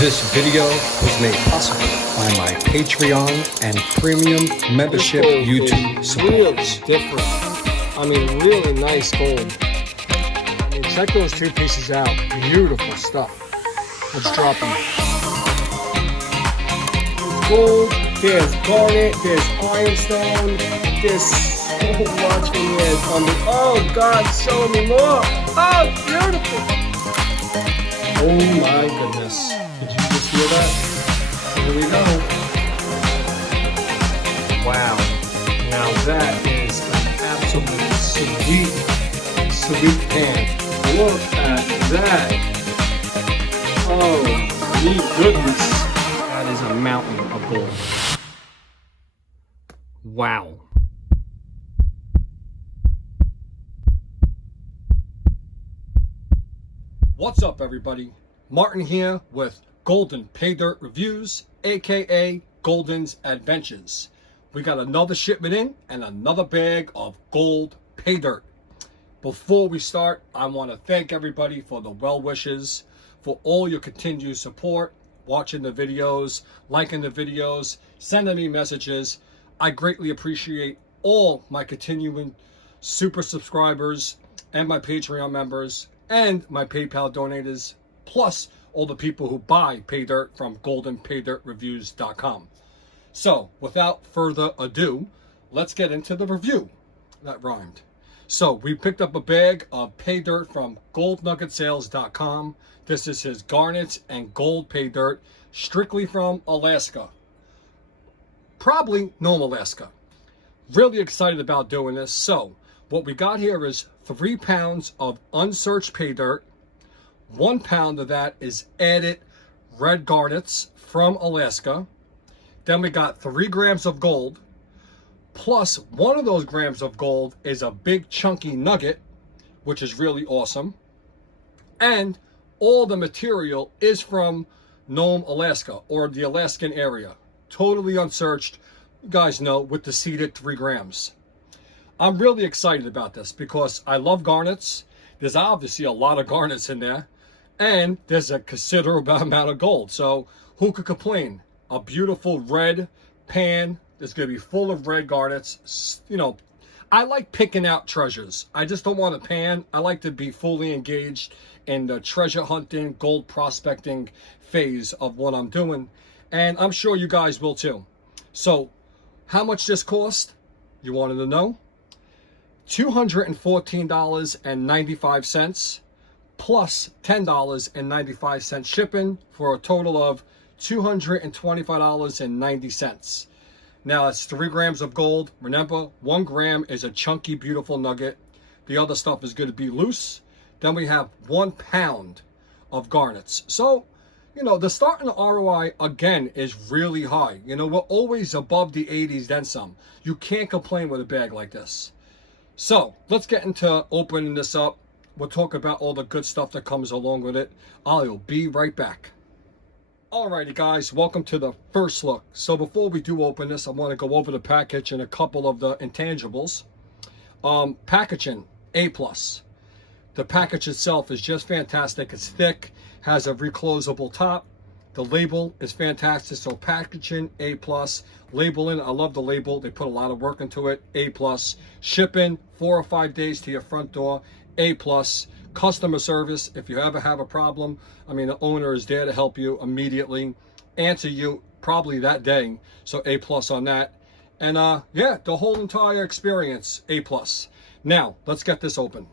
This video was made possible by my Patreon and premium membership YouTube Really supporters. different. I mean, really nice gold. I mean, check those two pieces out. Beautiful stuff. Let's drop them. Gold, there's garnet, there's ironstone, there's so much in here. Oh God, show me more. Oh, beautiful. Oh my goodness. Did you just hear that? Here we go. Wow. Now that is an absolute sweet pan. Look at that. Oh, me goodness. That is a mountain of gold. Wow. What's up, everybody? Martin here with Golden Pay Dirt Reviews, aka Golden's Adventures. We got another shipment in and another bag of gold pay dirt. Before we start, I want to thank everybody for the well wishes, for all your continued support, watching the videos, liking the videos, sending me messages. I greatly appreciate all my continuing super subscribers and my Patreon members and my PayPal donators, plus all the people who buy pay dirt from goldenpaydirtreviews.com. So, without further ado, let's get into the review. That rhymed. So, we picked up a bag of pay dirt from goldnuggetsales.com. This is his garnet and gold pay dirt, strictly from Alaska. Probably Nome, Alaska. Really excited about doing this. So, what we got here is 3 pounds of unsearched pay dirt. 1 pound of that is added red garnets from Alaska. Then we got 3 grams of gold. Plus, 1 of those grams of gold is a big chunky nugget, which is really awesome. And all the material is from Nome, Alaska, or the Alaskan area. Totally unsearched, you guys know, with the seeded 3 grams. I'm really excited about this because I love garnets. There's obviously a lot of garnets in there, and there's a considerable amount of gold. So who could complain? A beautiful red pan that's going to be full of red garnets. You know, I like picking out treasures. I just don't want a pan. I like to be fully engaged in the treasure hunting, gold prospecting phase of what I'm doing. And I'm sure you guys will too. So how much this cost? You wanted to know? $214.95 plus $10.95 shipping for a total of $225.90. Now it's 3 grams of gold. Remember, 1 gram is a chunky, beautiful nugget. The other stuff is going to be loose. Then we have 1 pound of garnets. So, you know, the starting ROI, again, is really high. You know, we're always above the 80s, then some. You can't complain with a bag like this. So, let's get into opening this up. We'll talk about all the good stuff that comes along with it. I'll be right back. Alrighty, guys, welcome to the first look. So before we do open this, I want to go over the package and a couple of the intangibles. Packaging, A+. The package itself is just fantastic. It's thick, has a reclosable top. The label is fantastic. So packaging, A+. Labeling, I love the label. They put a lot of work into it. A+. Shipping, 4 or 5 days to your front door. A+. Customer service, if you ever have a problem, I mean, the owner is there to help you immediately, answer you probably that day. So A+ on that. And yeah, the whole entire experience, A+. Now, let's get this open.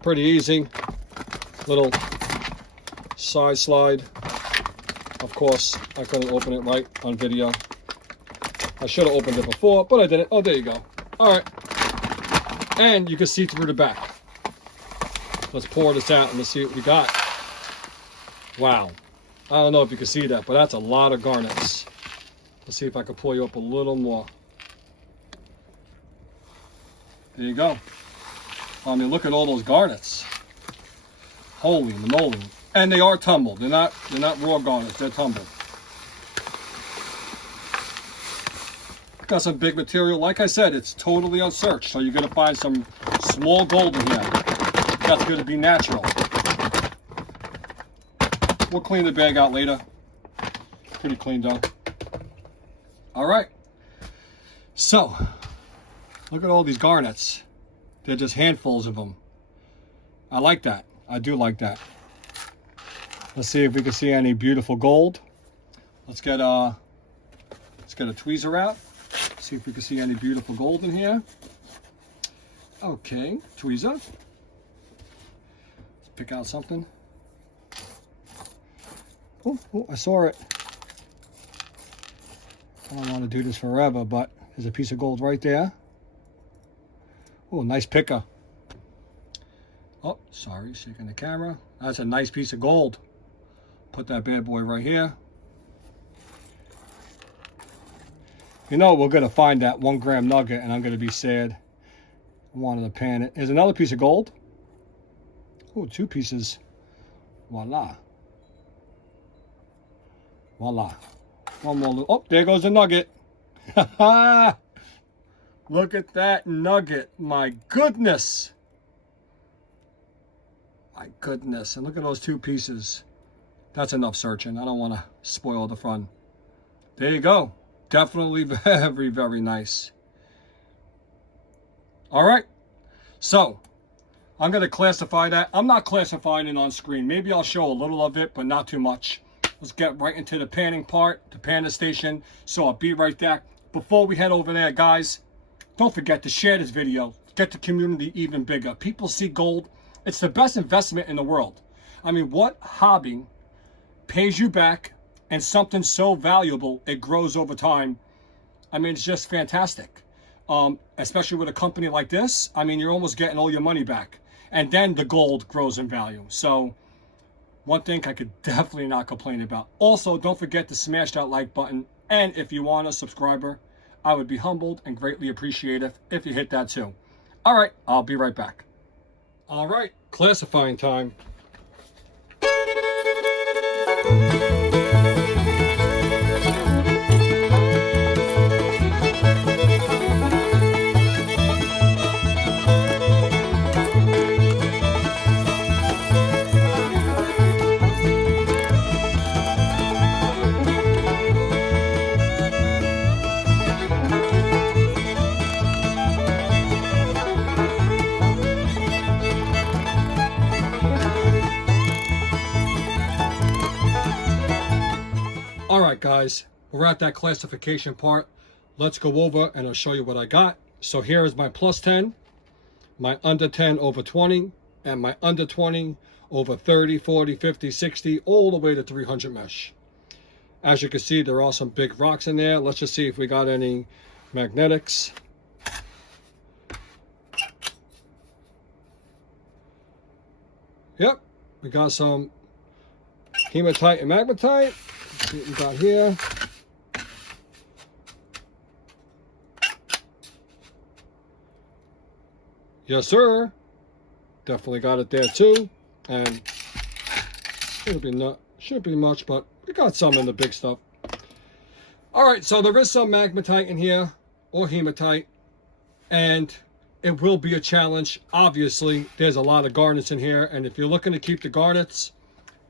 Pretty easy. Little side slide. Of course, I couldn't open it right on video. I should have opened it before, but I didn't. Oh, there you go. All right. And you can see through the back. Let's pour this out and let's see what we got. Wow. I don't know if you can see that, but that's a lot of garnets. Let's see if I can pull you up a little more. There you go. I mean, look at all those garnets. Holy moly. And they are tumbled. They're not raw garnets, they're tumbled. Got some big material. Like I said, it's totally unsearched, so you're gonna find some small gold in here. That's going to be natural. We'll clean the bag out later. Pretty clean though. All right. So, look at all these garnets. They're just handfuls of them. I like that. I do like that. Let's see if we can see any beautiful gold. Let's get a tweezer out. See if we can see any beautiful gold in here. Okay, tweezer. Let's pick out something. Oh, I saw it. I don't want to do this forever, but there's a piece of gold right there. Oh, nice picker. Oh, sorry, shaking the camera. That's a nice piece of gold. Put that bad boy right here. You know, we're going to find that 1 gram nugget and I'm going to be sad. I wanted to pan it. There's another piece of gold. Oh, 2 pieces. Voila. Voila. One more. Oh, there goes the nugget. Look at that nugget. My goodness. My goodness. And look at those 2 pieces. That's enough searching. I don't want to spoil the fun. There you go. Definitely very, very nice. All right. So, I'm going to classify that. I'm not classifying it on screen. Maybe I'll show a little of it, but not too much. Let's get right into the panning part, the panning station. So I'll be right back. Before we head over there, guys, don't forget to share this video. Get the community even bigger. People see gold. It's the best investment in the world. I mean, what hobby pays you back and something so valuable, it grows over time? I mean, it's just fantastic. Especially with a company like this. I mean, you're almost getting all your money back. And then the gold grows in value. So, one thing I could definitely not complain about. Also, don't forget to smash that like button. And if you want a subscriber, I would be humbled and greatly appreciative if you hit that too. All right, I'll be right back. All right, classifying time. All right, guys, we're at that classification part. Let's go over and I'll show you what I got. So here is my plus 10, my under 10 over 20, and my under 20 over 30, 40, 50, 60, all the way to 300 mesh. As you can see, there are some big rocks in there. Let's just see if we got any magnetics. Yep, we got some hematite and magnetite. Let's see what we got here. Yes, sir. Definitely got it there too. And shouldn't be much, but we got some in the big stuff. All right, so there is some magnetite in here or hematite, and it will be a challenge. Obviously, there's a lot of garnets in here, and if you're looking to keep the garnets,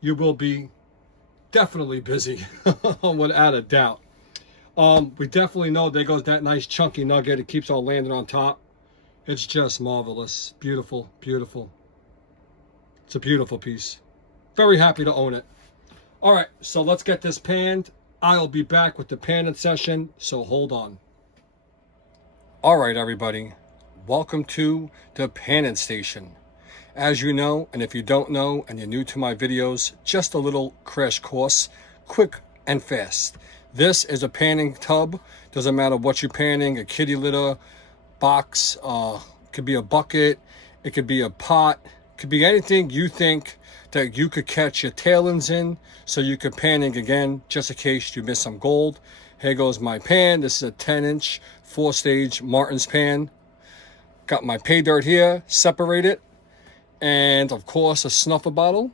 you will be definitely busy, without a doubt. We definitely know there goes that nice chunky nugget. It keeps on landing on top. It's just marvelous. Beautiful, beautiful. It's a beautiful piece. Very happy to own it. All right, so let's get this panned. I'll be back with the panning session, so hold on. All right, everybody. Welcome to the panning station. As you know, and if you don't know, and you're new to my videos, just a little crash course, quick and fast. This is a panning tub. Doesn't matter what you're panning, a kitty litter, box, could be a bucket, it could be a pot, could be anything you think that you could catch your tailings in, so you could panning again, just in case you miss some gold. Here goes my pan. This is a 10-inch, 4-stage Martin's pan. Got my pay dirt here, separated. And of course, a snuffer bottle,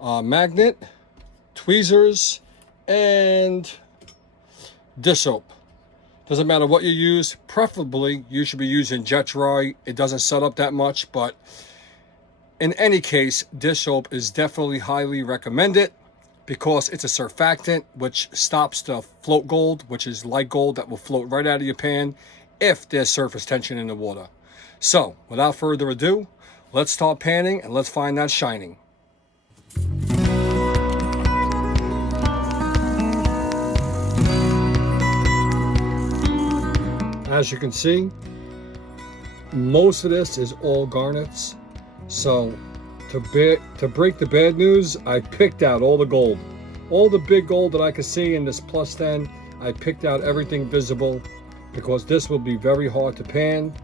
magnet, tweezers, and dish soap. Doesn't matter what you use. Preferably, you should be using jet dry. It doesn't set up that much, but in any case, dish soap is definitely highly recommended. because it's a surfactant which stops the float gold, which is light gold that will float right out of your pan if there's surface tension in the water. So without further ado, let's start panning and let's find that shining. As you can see, most of this is all garnets. So to break the bad news, I picked out all the gold. All the big gold that I could see in this plus 10, I picked out everything visible because this will be very hard to pan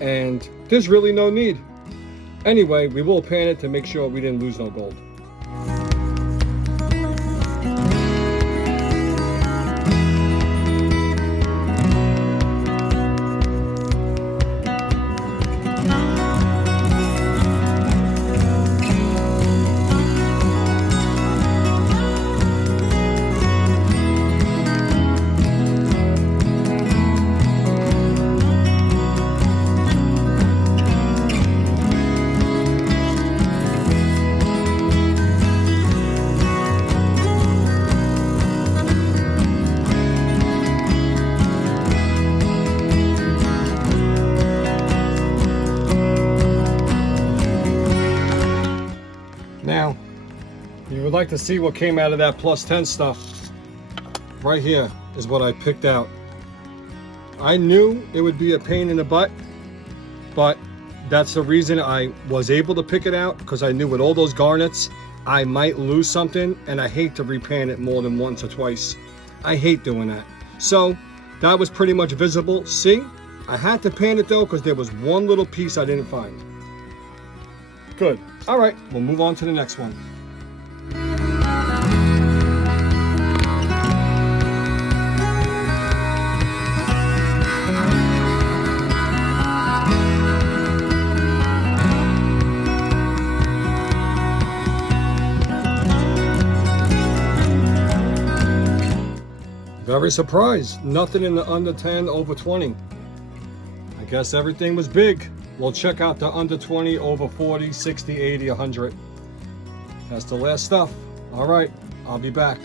and there's really no need. Anyway, we will pan it to make sure we didn't lose no gold. Now, if you would like to see what came out of that plus 10 stuff, right here is what I picked out. I knew it would be a pain in the butt, but that's the reason I was able to pick it out, because I knew with all those garnets, I might lose something, and I hate to repan it more than once or twice. I hate doing that. So that was pretty much visible. See, I had to pan it though, because there was one little piece I didn't find. Good. All right, we'll move on to the next one. Very surprised. Nothing in the under 10, over 20. I guess everything was big. We'll check out the under 20, over 40, 60, 80, 100. That's the last stuff. All right, I'll be back.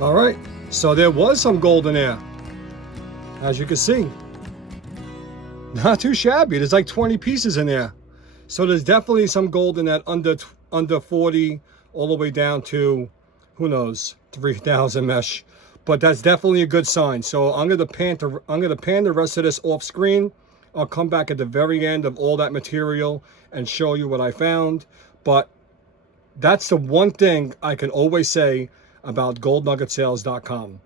All right, so there was some gold in there, as you can see. Not too shabby. There's like 20 pieces in there. So there's definitely some gold in that under 40, all the way down to, who knows, 3,000 mesh. But that's definitely a good sign. So I'm gonna pan the rest of this off screen. I'll come back at the very end of all that material and show you what I found. But that's the one thing I can always say about goldnuggetsales.com.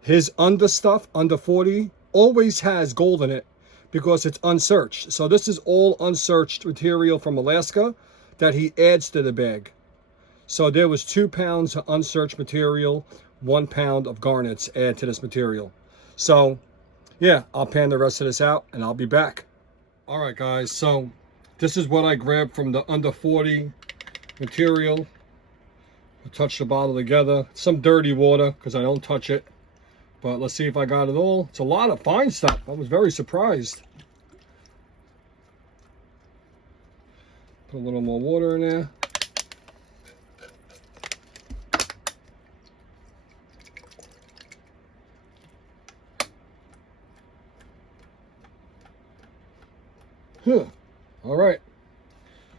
His under stuff, under 40, always has gold in it because it's unsearched. So this is all unsearched material from Alaska that he adds to the bag. So there was 2 pounds of unsearched material, 1 pound of garnets add to this material. So yeah, I'll pan the rest of this out and I'll be back. All right guys, so this is what I grabbed from the under 40 material. I touched the bottle together. Some dirty water because I don't touch it. But let's see if I got it all. It's a lot of fine stuff. I was very surprised. Put a little more water in there. All right.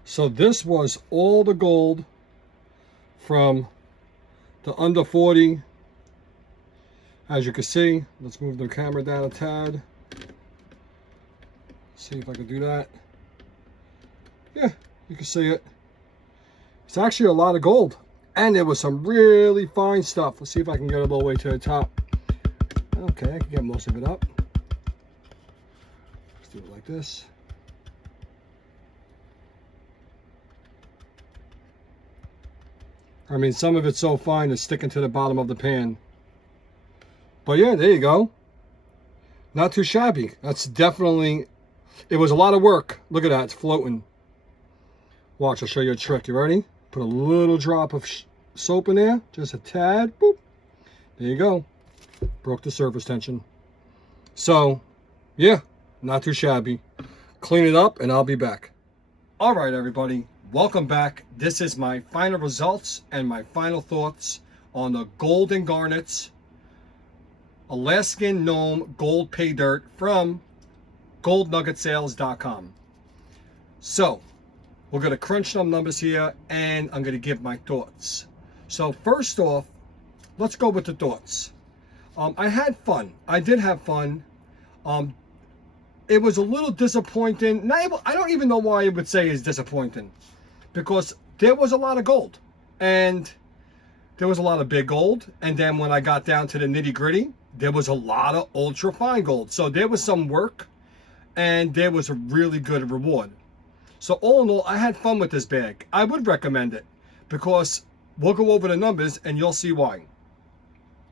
So this was all the gold from the under 40. As you can see, let's move the camera down a tad. See if I can do that. Yeah, you can see it. It's actually a lot of gold. And there was some really fine stuff. Let's see if I can get it all the way to the top. Okay, I can get most of it up. Let's do it like this. I mean, some of it's so fine it's sticking to the bottom of the pan. But yeah, there you go. Not too shabby. That's definitely, it was a lot of work. Look at that, it's floating. Watch, I'll show you a trick. You ready? Put a little drop of soap in there, just a tad. Boop. There you go. Broke the surface tension. So, yeah, not too shabby. Clean it up and I'll be back. All right, everybody. Welcome back. This is my final results and my final thoughts on the Golden Garnets Alaskan Gnome Gold Pay Dirt from GoldNuggetSales.com. So, we're going to crunch some numbers here and I'm going to give my thoughts. So, first off, let's go with the thoughts. I had fun. I did have fun. It was a little disappointing. I don't even know why I would say it's disappointing, because there was a lot of gold and there was a lot of big gold. And then when I got down to the nitty gritty, there was a lot of ultra fine gold. So there was some work and there was a really good reward. So all in all, I had fun with this bag. I would recommend it because we'll go over the numbers and you'll see why.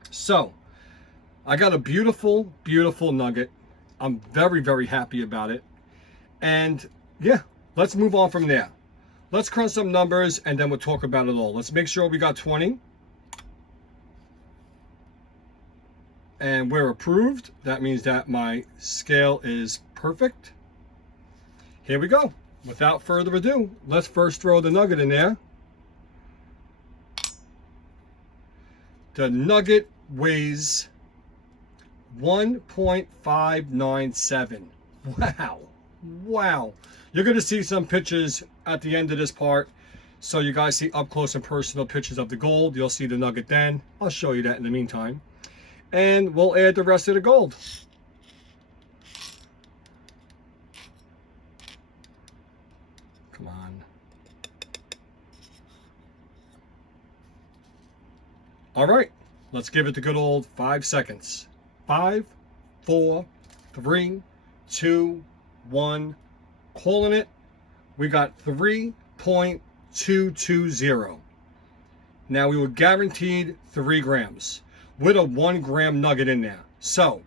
So I got a beautiful, beautiful nugget. I'm very, very happy about it. And yeah, let's move on from there. Let's crunch some numbers and then we'll talk about it all. Let's make sure we got 20. And we're approved. That means that my scale is perfect. Here we go. Without further ado, let's first throw the nugget in there. The nugget weighs 1.597. Wow. You're going to see some pictures at the end of this part. So you guys see up close and personal pictures of the gold. You'll see the nugget then. I'll show you that in the meantime. And we'll add the rest of the gold. Come on. All right. Let's give it the good old 5 seconds. 5, 4, 3, 2, 1. Calling it. We got 3.220. Now we were guaranteed 3 grams with a 1 gram nugget in there. So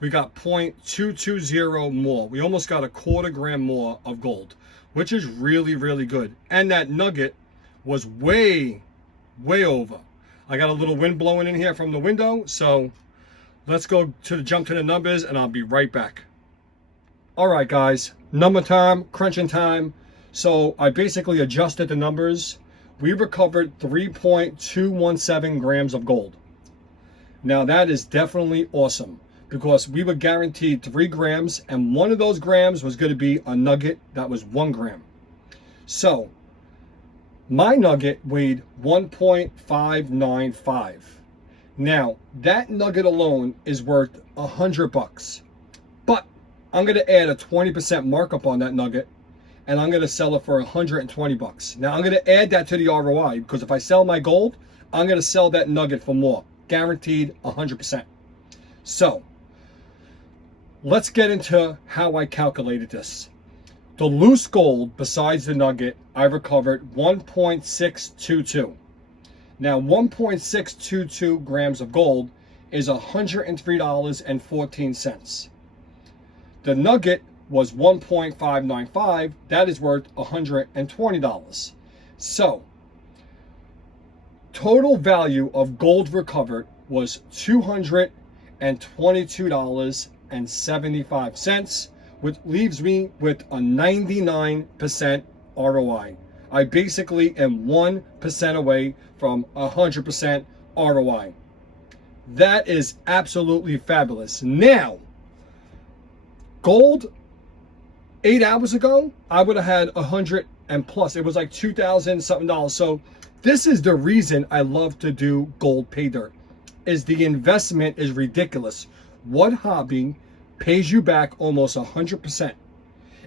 we got 0.220 more. We almost got a 1/4 gram more of gold, which is really, really good. And that nugget was way, way over. I got a little wind blowing in here from the window. So let's go to jump to the numbers and I'll be right back. All right, guys, number time, crunching time. So I basically adjusted the numbers. We recovered 3.217 grams of gold. Now that is definitely awesome because we were guaranteed 3 grams and one of those grams was going to be a nugget that was 1 gram. So my nugget weighed 1.595. Now that nugget alone is worth $100, but I'm going to add a 20% markup on that nugget and I'm going to sell it for $120. Now I'm going to add that to the ROI because if I sell my gold, I'm going to sell that nugget for more, guaranteed 100%. So let's get into how I calculated this. The loose gold besides the nugget, I recovered 1.622. Now 1.622 grams of gold is $103.14. The nugget was 1.595. That is worth $120. So total value of gold recovered was $222.75, which leaves me with a 99% ROI. I basically am 1% away from 100% ROI. That is absolutely fabulous. Now, gold 8 hours ago, I would have had 100 and plus. It was like $2,000 something. So this is the reason I love to do gold pay dirt, is the investment is ridiculous. What hobby pays you back almost 100%?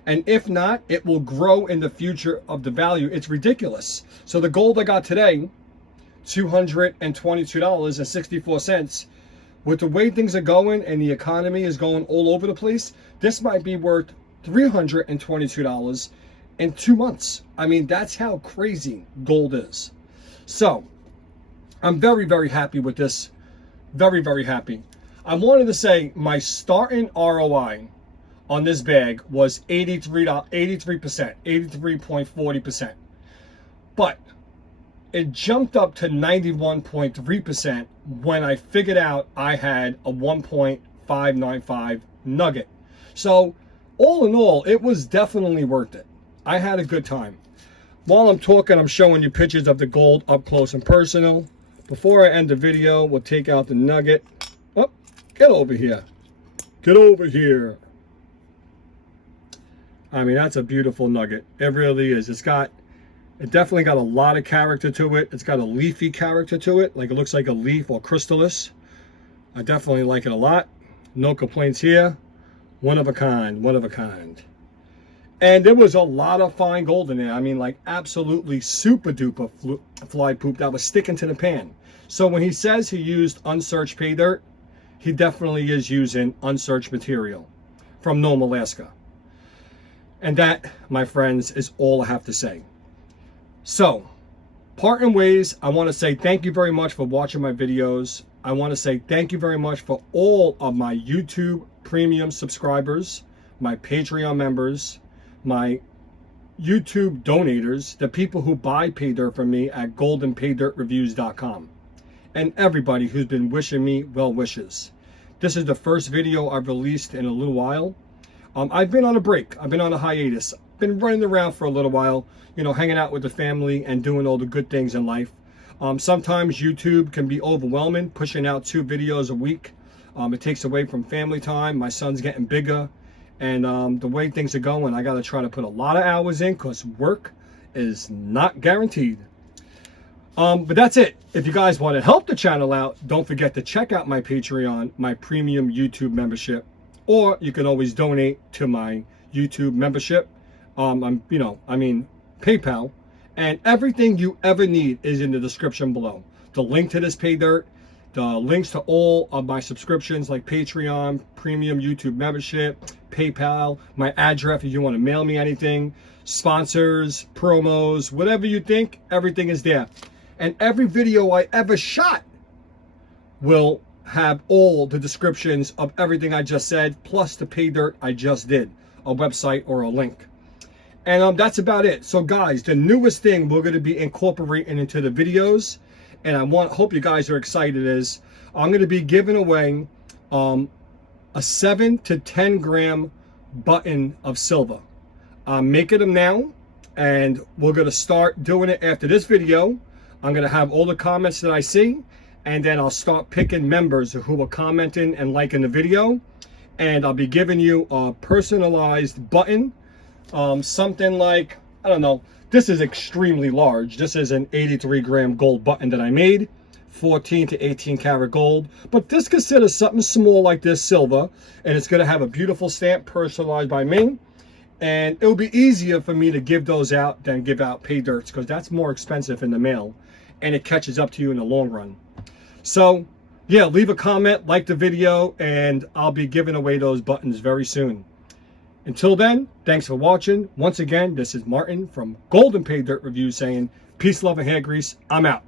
And if not, it will grow in the future of the value. It's ridiculous. So the gold I got today, $222.64. With the way things are going and the economy is going all over the place, this might be worth $322 in 2 months. I mean, that's how crazy gold is. So I'm very, very happy with this. Very, very happy. I wanted to say my starting ROI on this bag was 83%, 83.40%. But it jumped up to 91.3% when I figured out I had a 1.595 nugget. So all in all, it was definitely worth it. I had a good time. While I'm talking, I'm showing you pictures of the gold up close and personal. Before I end the video, we'll take out the nugget. Oh, get over here. Get over here. I mean, that's a beautiful nugget. It really is. It definitely got a lot of character to it. It's got a leafy character to it. Like it looks like a leaf or crystallis. I definitely like it a lot. No complaints here. One of a kind, one of a kind. And there was a lot of fine gold in there. I mean, like absolutely super duper fly poop that was sticking to the pan. So when he says he used unsearched pay dirt, he definitely is using unsearched material from Nome, Alaska. And that, my friends, is all I have to say. So, parting ways, I want to say thank you very much for watching my videos. I want to say thank you very much for all of my YouTube premium subscribers, my Patreon members, my YouTube donators, the people who buy pay dirt from me at goldenpaydirtreviews.com, and everybody who's been wishing me well wishes. This is the first video I've released in a little while. I've been on a break. I've been on a hiatus. Been running around for a little while, you know, hanging out with the family and doing all the good things in life. Sometimes YouTube can be overwhelming, pushing out 2 videos a week. It takes away from family time. My son's getting bigger. And the way things are going, I got to try to put a lot of hours in because work is not guaranteed. But that's it. If you guys want to help the channel out, don't forget to check out my Patreon, my premium YouTube membership. Or you can always donate to my YouTube membership. PayPal. And everything you ever need is in the description below. The link to this pay dirt, the links to all of my subscriptions like Patreon, premium YouTube membership, PayPal, my address if you want to mail me anything, sponsors, promos, whatever you think, everything is there. And every video I ever shot will have all the descriptions of everything I just said, plus the pay dirt I just did, a website or a link. And that's about it. So guys, the newest thing we're going to be incorporating into the videos, and hope you guys are excited, is I'm going to be giving away a 7 to 10 gram button of silver. I'm making them now, and we're going to start doing it after this video. I'm going to have all the comments that I see, and then I'll start picking members who are commenting and liking the video, and I'll be giving you a personalized button, something like, I don't know, this is extremely large. This is an 83 gram gold button that I made, 14 to 18 karat gold, but this considers something small like this, silver, and it's going to have a beautiful stamp personalized by me, and it'll be easier for me to give those out than give out pay dirts, because that's more expensive in the mail, and it catches up to you in the long run. So yeah, leave a comment, like the video, and I'll be giving away those buttons very soon. Until then, thanks for watching. Once again, this is Martin from Golden Pay Dirt Reviews saying peace, love, and hair grease. I'm out.